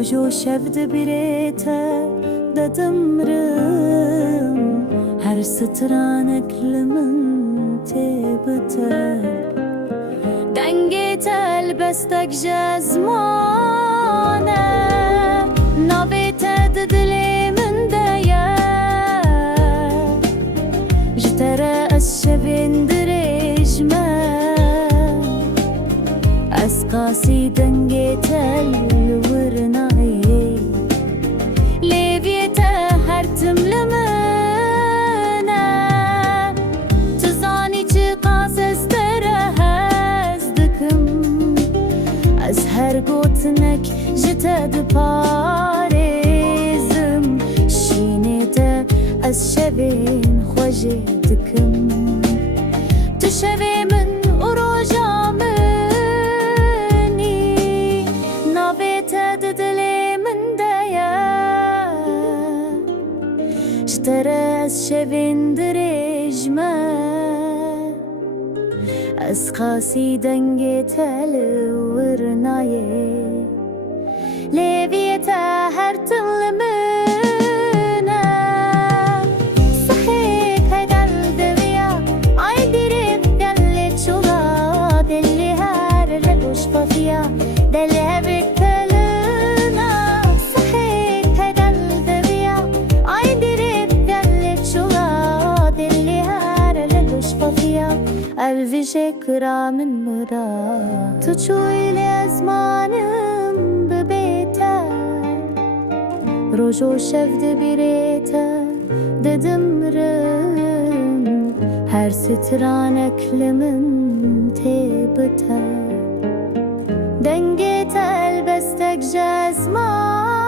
روجو شفد بريته ددمرم هر سترانك لمن تبته دنگت البستك جزمانه نابت ددلي من دايا جترى الشبين درجمه أسقاسي دنگت الورناي ليفيته هرتم لمنا تزاني چه قاسس ترهزدكم از هر گوتنك جتد پارزم شينيته از شبين خوجدكم تشبي من اروجا مني نابته ددلي من دايا جترى از شبين درجمه از قاسي دنگت الورناي ليفيته هرتم لمنا صحيك هيدا الدويا عيدرب قلت شغاد اللي هارلوش بفيا دلي بكلنا صحيك هيدا الدويا عيدرب قلت شغاد اللي هارلوش بفيا قلبي شكرا من مراد تشوي لي أزمانم ببيته روجو شفد بريته ددمرم هر سترانك لمن تبته دنگت البستك جزمان